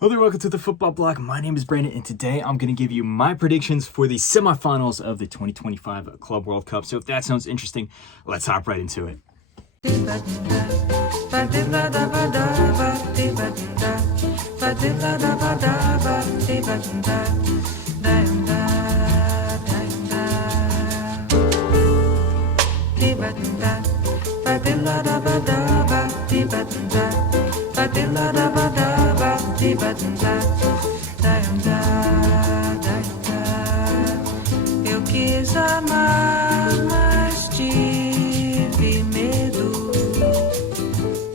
Hello there, welcome to the Football Bloc. My name is Brandon, and today I'm going to give you my predictions for the semifinals of the 2025 Club World Cup. So if that sounds interesting, let's hop right into it. Eu quis amar, mas tive medo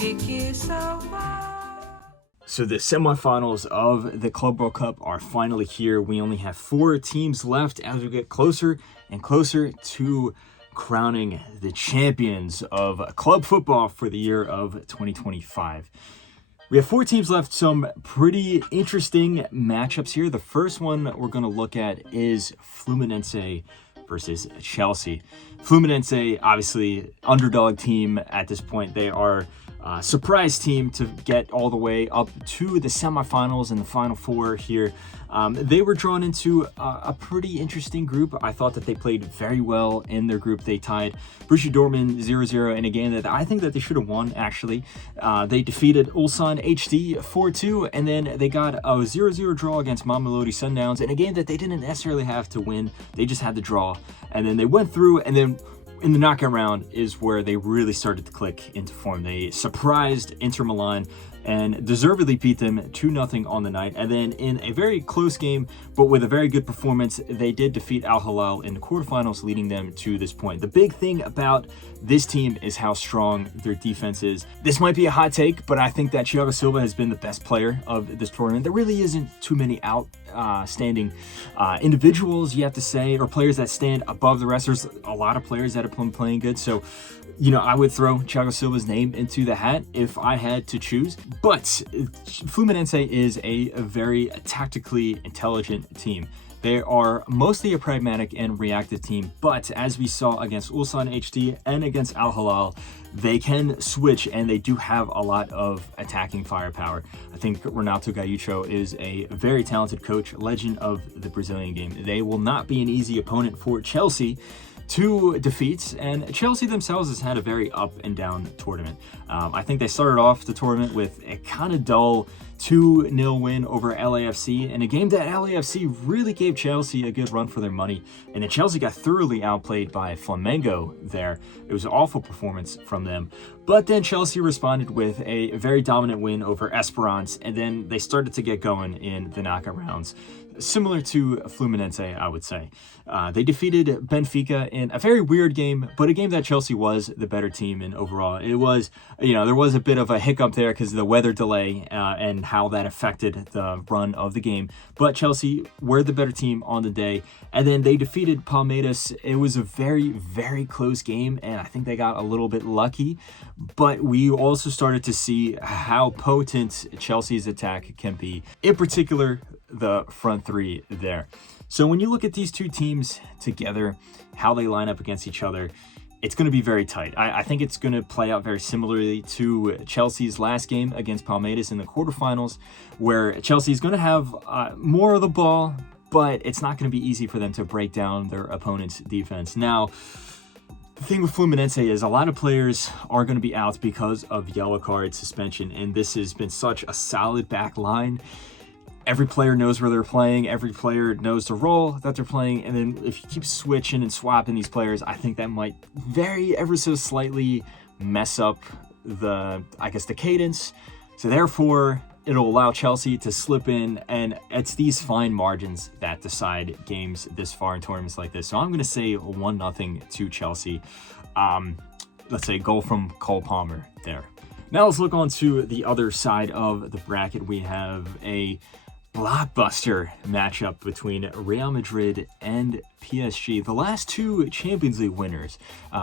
e quis salvar. So the semifinals of the Club World Cup are finally here. We only have 4 teams left as we get closer and closer to crowning the champions of club football for the year of 2025. We have 4 teams left, some pretty interesting matchups here. The first one we're going to look at is Fluminense versus Chelsea. Fluminense, obviously, underdog team at this point. They are a surprise team to get all the way up to the semifinals and the Final Four here. They were drawn into a pretty interesting group. I thought that they played very well in their group. They tied Borussia Dortmund 0-0 in a game that I think that they should have won, actually. They defeated Ulsan HD 4-2, and then they got a 0-0 draw against Mamelodi Sundowns in a game that they didn't necessarily have to win. They just had to draw, and then they went through, and then in the knockout round is where they really started to click into form. They surprised Inter Milan and deservedly beat them 2-0 on the night. And then in a very close game, but with a very good performance, they did defeat Al Hilal in the quarterfinals, leading them to this point. The big thing about this team is how strong their defense is. This might be a hot take, but I think that Thiago Silva has been the best player of this tournament. There really isn't too many outstanding individuals, you have to say, or players that stand above the rest. There's a lot of players that have been playing good. So, I would throw Thiago Silva's name into the hat if I had to choose. But Fluminense is a very tactically intelligent team. They are mostly a pragmatic and reactive team, but as we saw against Ulsan HD and against Al Hilal, they can switch and they do have a lot of attacking firepower. I think Renato Gaucho is a very talented coach, legend of the Brazilian game. They will not be an easy opponent for Chelsea to defeat, and Chelsea themselves has had a very up and down tournament. I think they started off the tournament with a kind of dull 2-0 win over LAFC in a game that LAFC really gave Chelsea a good run for their money, and then Chelsea got thoroughly outplayed by Flamengo there. It was an awful performance from them, but then Chelsea responded with a very dominant win over Esperance, and then they started to get going in the knockout rounds. Similar to Fluminense, I would say. They defeated Benfica in a very weird game, but a game that Chelsea was the better team in overall. It was, there was a bit of a hiccup there because of the weather delay and how that affected the run of the game. But Chelsea were the better team on the day. And then they defeated Palmeiras. It was a very, very close game, and I think they got a little bit lucky. But we also started to see how potent Chelsea's attack can be. In particular, the front three there. So when you look at these two teams together, how they line up against each other, it's going to be very tight. I think it's going to play out very similarly to Chelsea's last game against Palmeiras in the quarterfinals, where Chelsea is going to have more of the ball, but it's not going to be easy for them to break down their opponent's defense. Now, the thing with Fluminense is a lot of players are going to be out because of yellow card suspension, and this has been such a solid back line. Every player knows where they're playing. Every player knows the role that they're playing. And then if you keep switching and swapping these players, I think that might very ever so slightly mess up the cadence. So therefore, it'll allow Chelsea to slip in. And it's these fine margins that decide games this far in tournaments like this. So I'm going to say 1-0 to Chelsea. Let's say goal from Cole Palmer there. Now let's look on to the other side of the bracket. We have a blockbuster matchup between Real Madrid and PSG, the last 2 Champions League winners,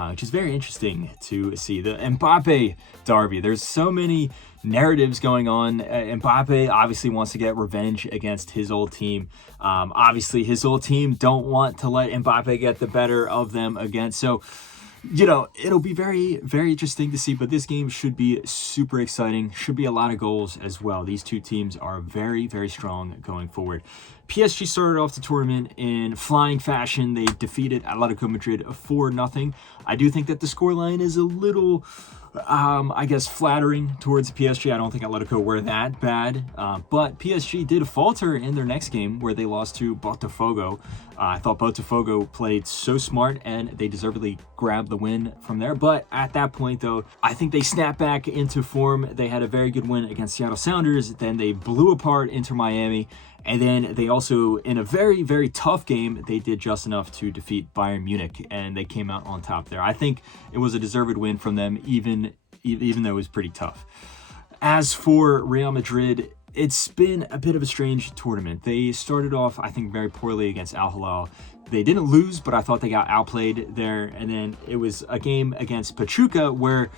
which is very interesting to see. The Mbappe derby. There's so many narratives going on. Mbappe obviously wants to get revenge against his old team. Obviously, his old team don't want to let Mbappe get the better of them again. So it'll be very, very interesting to see, but this game should be super exciting. Should be a lot of goals as well. These two teams are very, very strong going forward. PSG started off the tournament in flying fashion. They defeated Atletico Madrid 4-0. I do think that the scoreline is a little, I guess, flattering towards PSG. I don't think Atletico were that bad, but PSG did falter in their next game where they lost to Botafogo. I thought Botafogo played so smart and they deservedly grabbed the win from there. But at that point, though, I think they snapped back into form. They had a very good win against Seattle Sounders. Then they blew apart Inter Miami. And then they also, in a very, very tough game, they did just enough to defeat Bayern Munich, and they came out on top there. I think it was a deserved win from them, even though it was pretty tough. As for Real Madrid, it's been a bit of a strange tournament. They started off, I think, very poorly against Al Hilal. They didn't lose, but I thought they got outplayed there. And then it was a game against Pachuca where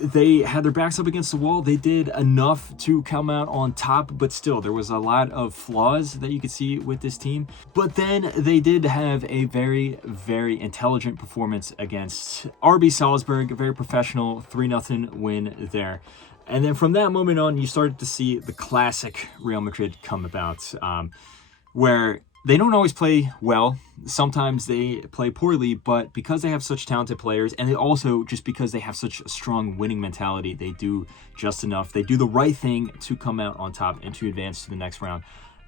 they had their backs up against the wall. They did enough to come out on top, but still there was a lot of flaws that you could see with this team. But then they did have a very, very intelligent performance against RB Salzburg, a very professional 3-0 win there. And then from that moment on, you started to see the classic Real Madrid come about, where they don't always play well. Sometimes they play poorly, but because they have such talented players, and also just because they have such a strong winning mentality, they do just enough. They do the right thing to come out on top and to advance to the next round.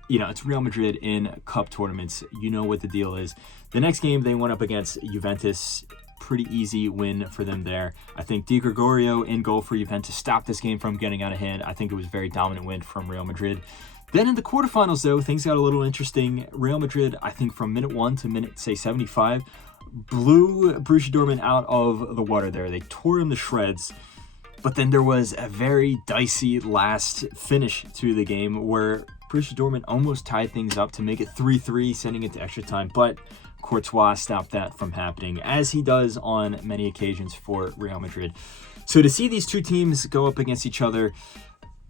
It's Real Madrid in cup tournaments. You know what the deal is. The next game, they went up against Juventus. Pretty easy win for them there. I think Di Gregorio in goal for Juventus stopped this game from getting out of hand. I think it was a very dominant win from Real Madrid. Then in the quarterfinals, though, things got a little interesting. Real Madrid, I think from minute 1 to minute, say, 75, blew Borussia Dortmund out of the water there. They tore him to shreds. But then there was a very dicey last finish to the game where Borussia Dortmund almost tied things up to make it 3-3, sending it to extra time. But Courtois stopped that from happening, as he does on many occasions for Real Madrid. So to see these two teams go up against each other,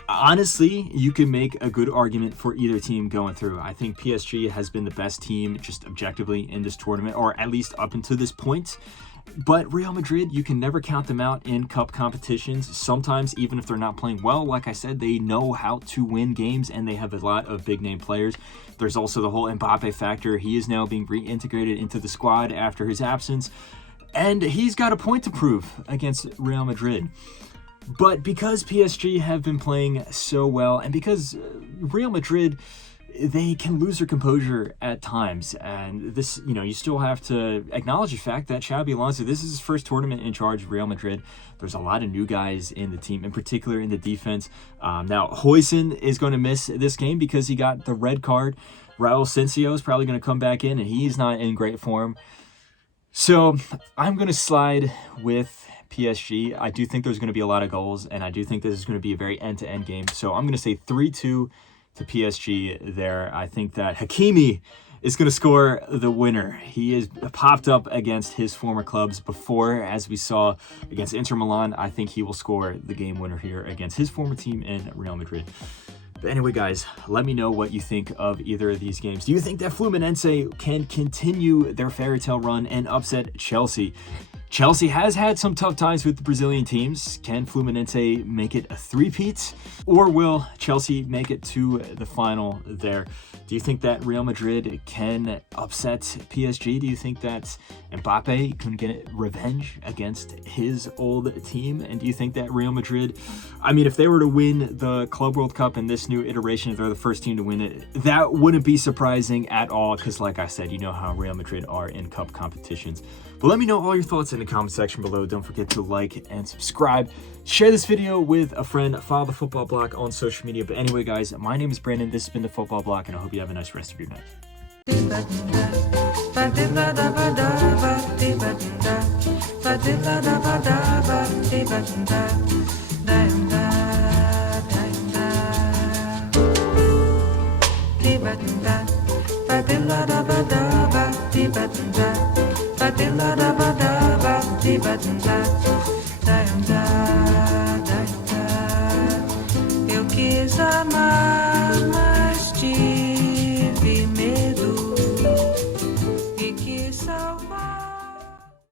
honestly, you can make a good argument for either team going through. I think PSG has been the best team just objectively in this tournament, or at least up until this point. But Real Madrid, you can never count them out in cup competitions. Sometimes, even if they're not playing well, like I said, they know how to win games, and they have a lot of big-name players. There's also the whole Mbappe factor. He is now being reintegrated into the squad after his absence, and he's got a point to prove against Real Madrid. But because PSG have been playing so well, and because Real Madrid, they can lose their composure at times, and this, you still have to acknowledge the fact that Xabi Alonso, this is his first tournament in charge of Real Madrid. There's a lot of new guys in the team, in particular in the defense. Now, Huijsen is going to miss this game because he got the red card. Raul Asensio is probably going to come back in, and he's not in great form. So I'm going to slide with PSG. I do think there's going to be a lot of goals, and I do think this is going to be a very end-to-end game. So I'm going to say 3-2 to PSG there. I think that Hakimi is going to score the winner. He has popped up against his former clubs before, as we saw against Inter Milan. I think he will score the game winner here against his former team in Real Madrid. But anyway, guys, let me know what you think of either of these games. Do you think that Fluminense can continue their fairy tale run and upset Chelsea? Chelsea has had some tough times with the Brazilian teams. Can Fluminense make it a three-peat? Or will Chelsea make it to the final there? Do you think that Real Madrid can upset PSG? Do you think that Mbappe can get revenge against his old team? And do you think that Real Madrid, if they were to win the Club World Cup in this new iteration, if they're the first team to win it, that wouldn't be surprising at all, because like I said, you know how Real Madrid are in cup competitions. But let me know all your thoughts in the comment section below. Don't forget to like and subscribe. Share this video with a friend. Follow the Football Bloc on social media. But anyway, guys, my name is Brandon. This has been the Football Bloc, and I hope you have a nice rest of your night. Ba-da-ba-da-ba-dee-ba-da-da, da-da-da.